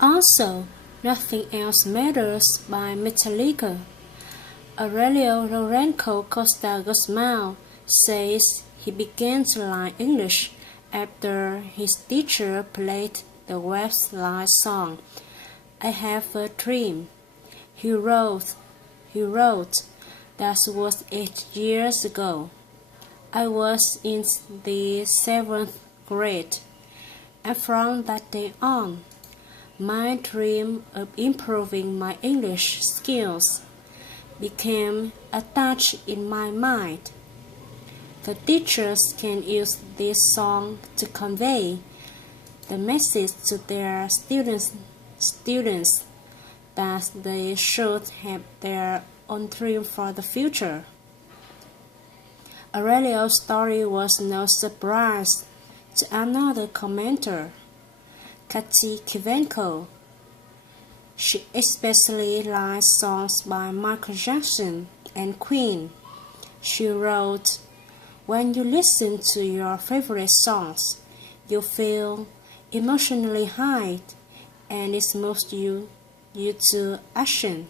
Also, Nothing Else Matters by Metallica. Aurelio Lorenzo Costa Guzmán says he began to learn English after his teacher played the Westlife song, I Have a Dream. He wrote, that was 8 years ago. I was in the 7th grade, and from that day on, my dream of improving my English skills became attached in my mind. The teachers can use this song to convey the message to their students that they should have their own dream for the future. Aurelio's story was no surprise to another commenter, Katy Kivenko. She especially likes songs by Michael Jackson and Queen. She wrote, when you listen to your favorite songs, you feel emotionally high and it moves you to action.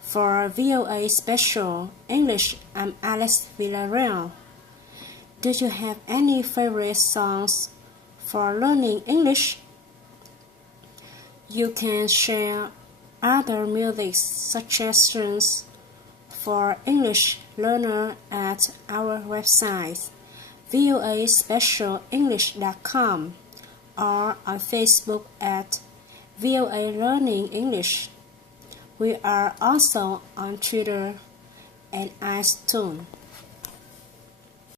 For VOA Special English, I'm Alex Villarreal. Do you have any favorite songs for learning English? You can share other music suggestions for English learner at our website voaspecialenglish.com or on Facebook at VOA Learning English. We are also on Twitter and iTunes.